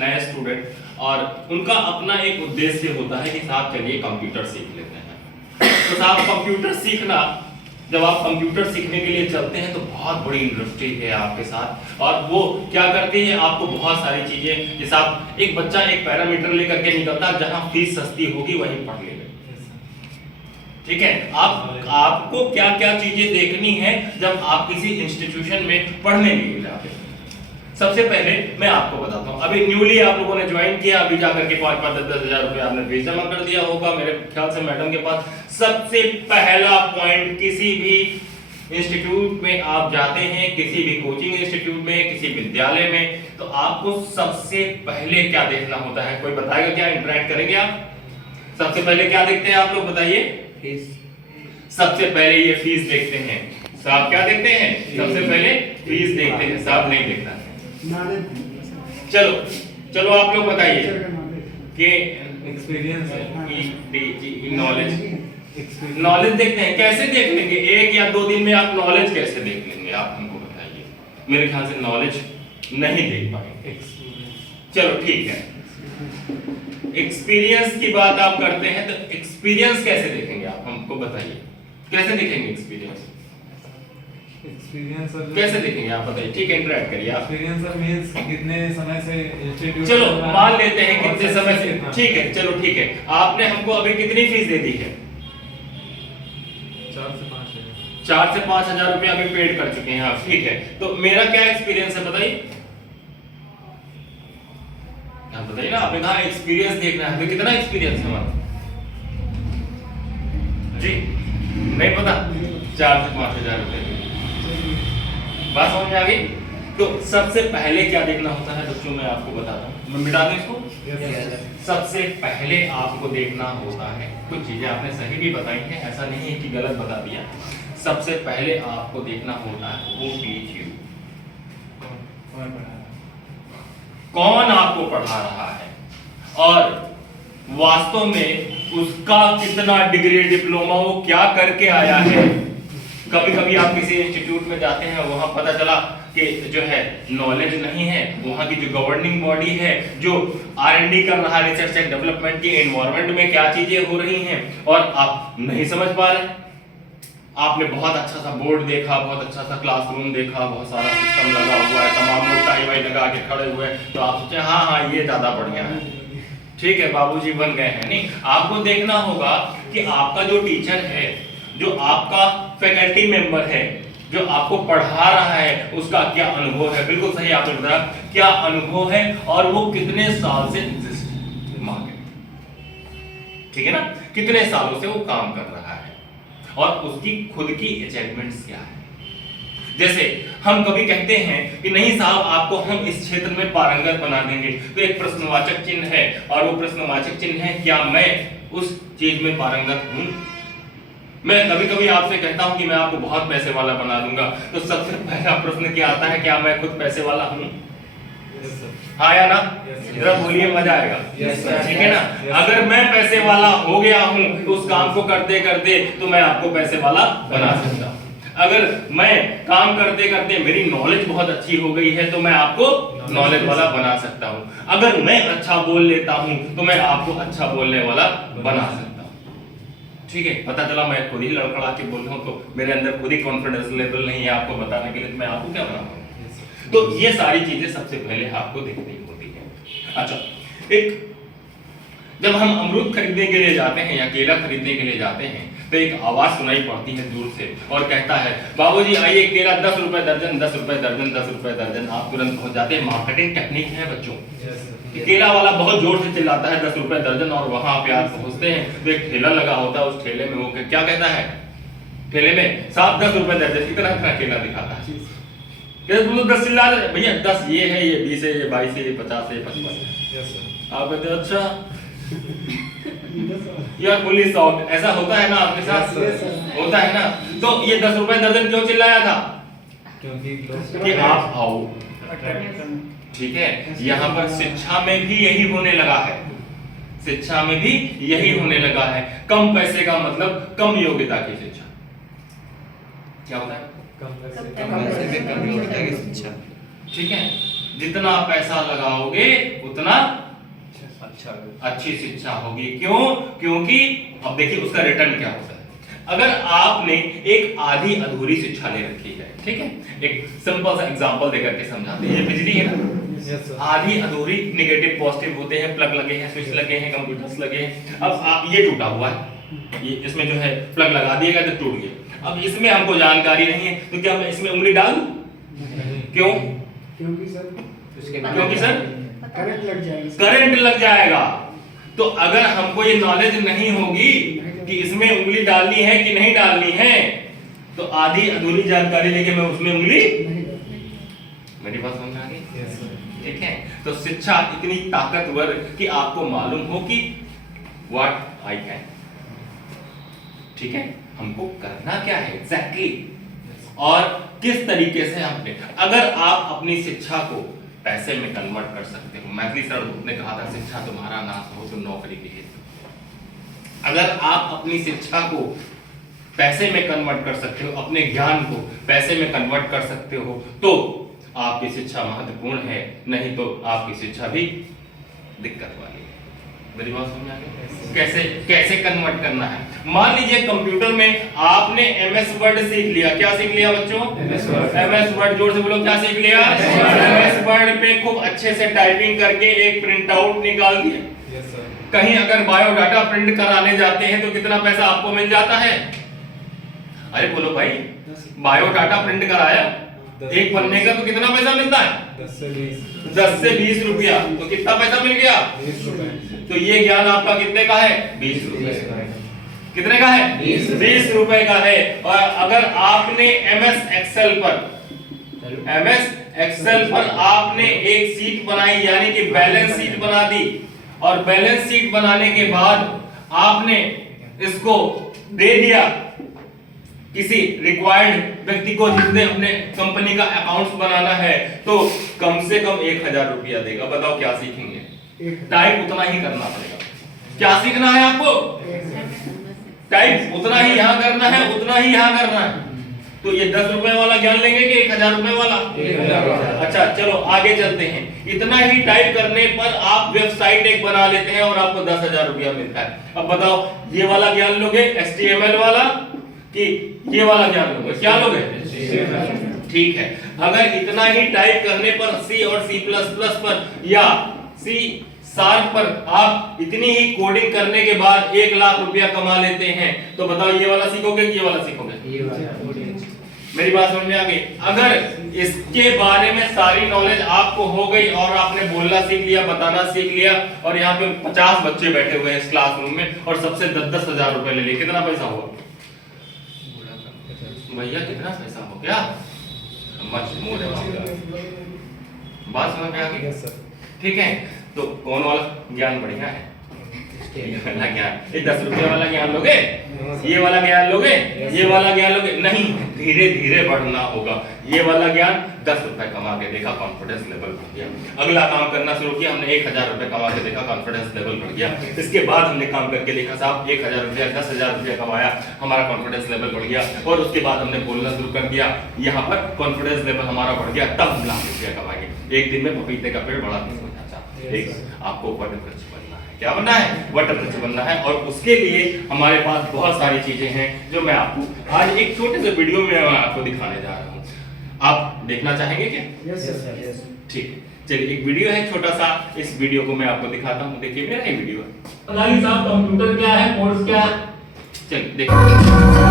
नए स्टूडेंट, और उनका अपना एक उद्देश्य होता है कि साहब चलिए कंप्यूटर सीख लेते हैं। तो साहब कंप्यूटर सीखना, जब आप कंप्यूटर सीखने के लिए चलते हैं तो बहुत बड़ी इंडस्ट्री है आपके साथ, और वो क्या करती है आपको बहुत सारी चीजें, जैसे आप एक बच्चा एक पैरामीटर लेकर के निकलता, जहां फीस सस्ती होगी वहीं पढ़ लेगा। ठीक है, आपको क्या क्या चीजें देखनी है जब आप किसी इंस्टीट्यूशन में पढ़ने के लिए जाते हैं। सबसे पहले मैं आपको बताता हूं, अभी न्यूली आप लोगों ने ज्वाइन किया, अभी जाकर के 5-5, 10-10 हजार रुपए आपने फीस जमा कर दिया होगा मेरे ख्याल से मैडम के पास। सबसे पहला पॉइंट, किसी भी इंस्टीट्यूट में आप जाते हैं, किसी भी कोचिंग इंस्टीट्यूट में, किसी विद्यालय में, तो आपको सबसे पहले क्या देखना होता है? कोई बताएगा क्या? इंटरेक्ट करेंगे आप? सबसे पहले क्या देखते हैं आप लोग, बताइए? फीस। सबसे पहले ये फीस देखते हैं। साहब क्या देखते हैं? सबसे पहले फीस देखते हैं, साहब नहीं देखता। चलो चलो आप लोग बताइए कि एक्सपीरियंस है, नॉलेज देखते हैं। कैसे देख लेंगे? एक या 2 दिन में आप नॉलेज कैसे देख लेंगे? आप हमको बताइए। मेरे ख्याल से नॉलेज नहीं देख पाएंगे। चलो ठीक है, एक्सपीरियंस की बात आप करते हैं, तो एक्सपीरियंस कैसे देखेंगे आप? हमको बताइए, कैसे देखेंगे एक्सपीरियंस? एक्सपीरियंस कैसे देखेंगे आप बताइए? ठीक है, इंटरेक्ट करिए आप। एक्सपीरियंस मींस कितने समय से इंस्टीट्यूट, चलो मान लेते हैं कितने समय से, ठीक है, चलो ठीक है। आपने हमको अभी कितनी फीस दे दी है? 4 से 5 हजार रुपए अभी पेड कर चुके हैं आप, ठीक है। तो मेरा क्या एक्सपीरियंस है बताइए? आप बताइए ना, आपने कहा एक्सपीरियंस देखना है, तो कितना एक्सपीरियंस है हमारा जी? नहीं पता? 4 से 5 हजार रुपए। बात समझ में आ गई? तो सबसे पहले क्या देखना होता है बच्चों, मैं आपको बताता हूं। मैं मिटा दूं इसको? सबसे पहले आपको देखना होता है, कुछ चीजें आपने सही भी बताई हैं, ऐसा नहीं है कि गलत बता दिया। सबसे पहले आपको देखना होता है वो टीच यू, कौन आपको पढ़ा रहा है, और वास्तव में उसका कितना डिग्री, डिप्लोमा, वो क्या करके आया है। कभी कभी आप किसी इंस्टीट्यूट में जाते हैं, वहां पता चला कि जो है नॉलेज नहीं है, वहां की जो गवर्निंग बॉडी है, जो R&D कर रहा है, रिसर्च एंड डेवलपमेंट की एनवायरनमेंट में क्या चीजें हो रही हैं, और आप नहीं समझ पा रहे। आपने बहुत अच्छा सा बोर्ड देखा, बहुत अच्छा सा क्लासरूम देखा, बहुत सारा सिस्टम लगा हुआ है, तमाम लोग टाई वाई लगा के खड़े हुए, तो आप सोचे हाँ हाँ ये ज्यादा बढ़िया है, ठीक है, बाबूजी बन गए हैं। नहीं, आपको देखना होगा कि आपका जो टीचर है, जो आपका फैकल्टी मेंबर है, जो आपको पढ़ा रहा है, उसका क्या अनुभव है। बिल्कुल सही आपने बताया, क्या अनुभव है, और वो कितने साल से एग्जिस्ट मार्केट, ठीक है ना, कितने सालों से वो काम कर रहा है, और उसकी खुद की अचीवमेंट्स क्या है। जैसे हम कभी कहते हैं कि नहीं साहब आपको हम इस क्षेत्र में पारंगत बना देंगे, तो एक प्रश्नवाचक चिन्ह है, और वो प्रश्नवाचक चिन्ह है क्या मैं उस चीज में पारंगत हूं। मैं कभी कभी आपसे कहता हूं कि मैं आपको बहुत पैसे वाला बना दूंगा, तो सबसे पहला प्रश्न क्या आता है, क्या मैं खुद पैसे वाला हूं? हाँ या ना? जरा बोलिए, मजा आएगा, ठीक है ना। अगर मैं पैसे वाला हो गया हूं तो उस काम को करते करते तो मैं आपको पैसे वाला बना सकता हूं। अगर मैं काम करते करते मेरी नॉलेज बहुत अच्छी हो गई है, तो मैं आपको नॉलेज वाला बना सकता हूं। अगर मैं अच्छा बोल लेता हूं तो मैं आपको अच्छा बोलने वाला बना सकता हूं, ठीक है। पता चला मैं खुद ही लड़खड़ा के बोल रहा हूं, तो मेरे अंदर खुद ही कॉन्फिडेंस लेवल नहीं है आपको बताने के लिए, तो मैं आपको क्या बनाऊंगा। तो ये सारी चीजें सबसे पहले आपको देखनी होती है। अच्छा, एक जब हम अमरूद खरीदने के लिए जाते हैं या केला खरीदने के लिए जाते हैं, तो एक आवाज सुनाई पड़ती है दूर से, और कहता है बाबूजी आइए केला 10 रुपए दर्जन, 10 रुपए दर्जन, 10 रुपए दर्जन। आप तुरंत पहुंच जाते हैं। मार्केटिंग टेक्निक है बच्चों। केला वाला बहुत जोर से चिल्लाता है 10 रुपए दर्जन, और वहां पे आप पहुंचते हैं तो एक ठेला लगा होता है, उस ठेले में वो क्या कहता है, ठेले में साहब 10 रुपए दर्जन, इतना इतना केला दिखाता है। तुम लोग 10 चिल्ला रहे भैया, 10 ये है, ये 20 है, ये 22 है, ये 50 है, ये 55 है। आप कहते अच्छा यार पुलिस शॉक, ऐसा होता है ना आपके साथ? होता है ना। तो ये 10 रुपए दर्जन क्यों चिल्लाया था? क्योंकि आप आओ, ठीक है। यहाँ पर शिक्षा में भी यही होने लगा है, शिक्षा में भी यही होने लगा है। कम पैसे का मतलब कम योग्यता की शिक्षा। क्या होता है? कम पैसे में कम योग्यता की शिक्षा, ठीक है। जितना पैसा लगाओगे उतना अच्छा अच्छी शिक्षा होगी। क्यों? क्योंकि अब देखिए उसका रिटर्न क्या होता है। अगर आपने एक आधी अधूरी शिक्षा ले रखी है, ठीक है, एक सिंपल सा एग्जांपल देकर के समझाते हैं। ये बिजली है ना, Yes, sir. आधी अधूरी नेगेटिव पॉजिटिव होते हैं, प्लग लगे हैं, स्विच लगे हैं, कंप्यूटर्स लगे हैं। अब आप ये टूटा हुआ है, ये इसमें जो है प्लग लगा दिएगा तो टूट गया। अब इसमें हमको जानकारी नहीं है तो क्या मैं इसमें उंगली डाल दूं? क्यों? क्योंकि सर करंट लग जाएगी। करंट लग जाएगा। तो अगर हमको ये नॉलेज नहीं होगी कि इसमें उंगली डालनी है कि नहीं डालनी है, तो आधी अधूरी जानकारी लेके मैं उसमें उंगली, मेरी बात समझ आ गई? Yes, sir. ठीक है। तो शिक्षा इतनी ताकतवर कि आपको मालूम हो कि व्हाट आई कैन, ठीक है, हमको करना क्या है एग्जैक्टली और किस तरीके से हमने, अगर आप अपनी शिक्षा को पैसे में कन्वर्ट कर सकते हो। मैथिली सर ने कहा था शिक्षा तुम्हारा नाश हो तो नौकरी की हेतु। अगर आप अपनी शिक्षा को पैसे में कन्वर्ट कर सकते हो, अपने ज्ञान को पैसे में कन्वर्ट कर सकते हो, तो आपकी शिक्षा महत्वपूर्ण है, नहीं तो आपकी शिक्षा भी दिक्कत वाली है। मेरी बात समझ आ गई? कैसे कैसे कन्वर्ट करना है? मान लीजिए कंप्यूटर में आपने एमएस वर्ड सीख लिया। क्या सीख लिया बच्चों? MS word. जोर से बोलो, क्या सीख लिया? एमएस वर्ड पे खूब अच्छे से टाइपिंग करके एक प्रिंट आउट निकाल दिया। Yes, sir. कहीं अगर बायोडाटा प्रिंट कराने जाते हैं तो कितना पैसा आपको मिल जाता है? अरे बोलो भाई, बायोडाटा प्रिंट कराया एक पन्ने का तो कितना पैसा मिलता है? 10 से 20 रुपया। तो कितना पैसा मिल गया? 20 रुपए। तो ये ज्ञान आपका कितने का है? 20 रुपए। कितने का है? 20 रुपए का है। और अगर आपने एमएस एक्सेल पर आपने एक शीट बनाई, यानी कि बैलेंस शीट बना दी, और बैलेंस शीट बनाने के बाद आपने इसको दे दिया किसी रिक्वायर्ड व्यक्ति को जिसने अपने कंपनी का अकाउंट्स बनाना है, तो कम से कम 1000 रुपया देगा। बताओ क्या सीखेंगे? टाइप उतना ही करना पड़ेगा। क्या सीखना है आपको? टाइप उतना ही यहाँ करना है, उतना ही यहाँ करना है। तो ये 10 रुपए वाला ज्ञान लेंगे कि 1000 रुपए वाला? 1000 वाला। अच्छा चलो आगे चलते हैं। इतना ही टाइप करने पर आप वेबसाइट एक बना लेते हैं और आपको 10,000 रुपया मिलता है। अब बताओ ये वाला ज्ञान लोगे HTML वाला कि ये वाला ज्ञान लोगे? क्या लोगे? ठीक है। अगर इतना ही टाइप करने पर C और C++ पर या C शार्प पर आप इतनी ही कोडिंग करने के बाद 1 लाख रुपया कमा लेते हैं, तो बताओ ये वाला सीखोगे कि ये वाला सीखोगे? मेरी बात समझ में आ गई? अगर इसके बारे में सारी नॉलेज आपको हो गई और आपने बोलना सीख लिया, बताना सीख लिया, और यहाँ पे 50 बच्चे बैठे हुए हैं इस क्लासरूम में और सबसे 10-10 हजार रुपए ले लिए, कितना पैसा हुआ भैया? कितना पैसा हो गया? मच मोर बात समझ में आ गई? Yes, sir. ठीक है। तो कौन वाला ज्ञान बढ़िया है? ये वाला ज्ञान। ये 10 रुपये वाला ज्ञान लोगे? ये वाला ज्ञान लोगे? ये वाला ज्ञान लोगे? नहीं, धीरे धीरे बढ़ना होगा। ये वाला ज्ञान 10 रुपए कमा के देखा, कॉन्फिडेंस लेवल बढ़ गया। अगला काम करना शुरू किया, हमने 1000 रुपए कमा के देखा, कॉन्फिडेंस लेवल बढ़ गया। इसके बाद हमने काम करके देखा, साहब 1000 रुपया 10,000 रुपया कमाया, हमारा कॉन्फिडेंस लेवल बढ़ गया। और उसके बाद हमने बोलना शुरू कर दिया, यहाँ पर कॉन्फिडेंस लेवल हमारा बढ़ गया, तब हम लाख रुपया कमाएंगे। एक दिन में पपीते का पेड़ बड़ा नहीं हो जाता। एक आपको वटवृक्ष बनना है। क्या बनना है? वटवृक्ष बनना है। और उसके लिए हमारे पास बहुत सारी चीजें हैं जो मैं आपको आज एक छोटे से वीडियो में आपको दिखाने जा रहा हूँ। आप देखना चाहेंगे क्या? Yes sir. ठीक है, चलिए एक वीडियो है छोटा सा, इस वीडियो को मैं आपको दिखाता हूँ। देखिए मेरा ही वीडियो है। बताइए साहब कंप्यूटर क्या है, कोर्स क्या है? चलिए देखिए।